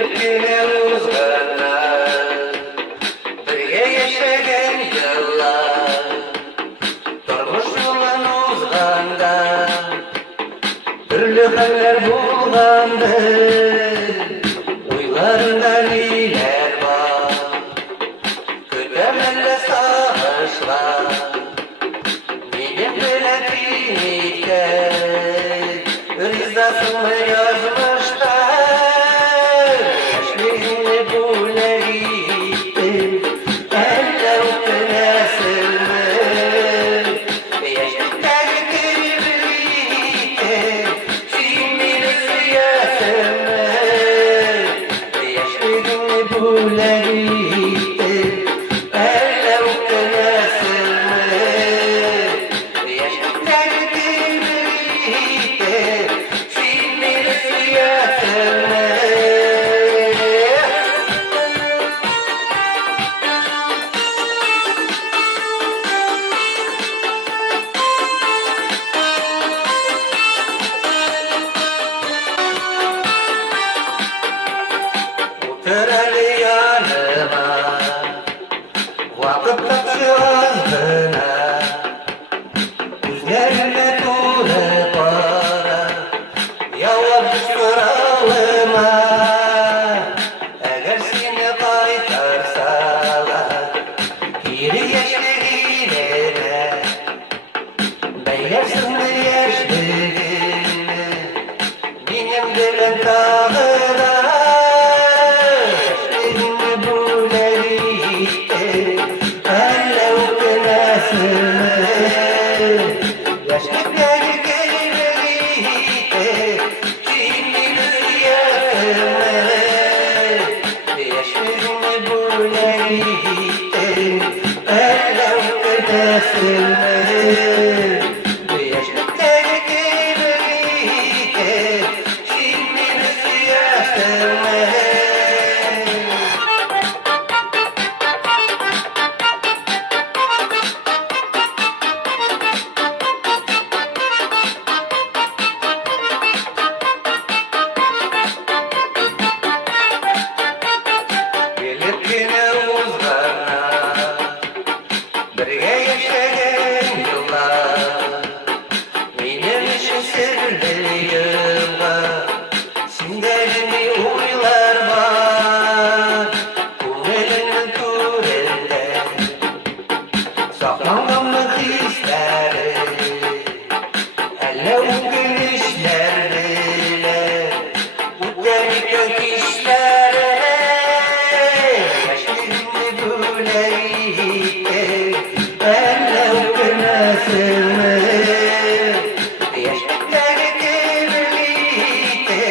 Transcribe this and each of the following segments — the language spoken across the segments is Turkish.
Gelip yine uzanlar, birge yaşagan yıllar, turmuş yo'lin uzganda, turli hallar bo'lganda, o'ylarimda nelar bor, ko'tamanla sog'ishlar, mening bilan tinchlikka, rizasini yozmishlar. Terali yanıma, vakit taşıyazına, gözlerime doğru para, yavaş soralıma. Eğer seni kaytarsalar, geri yaşlıgilere, beylersin yaşlıgilere, benim bilen tağıra. Saklanmamak hisleri, hele o gülüşler bile, bu deli kök işlere, yaşlılığını böyleydi, hele o gülüşlerime, yaşlıkları devriydi,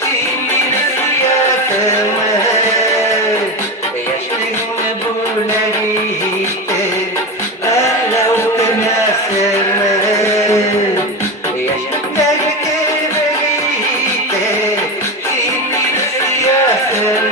şimdi siyaseme, yaşlılığını böyleydi. Yaşlıkları devriydi, şimdi siyaseme.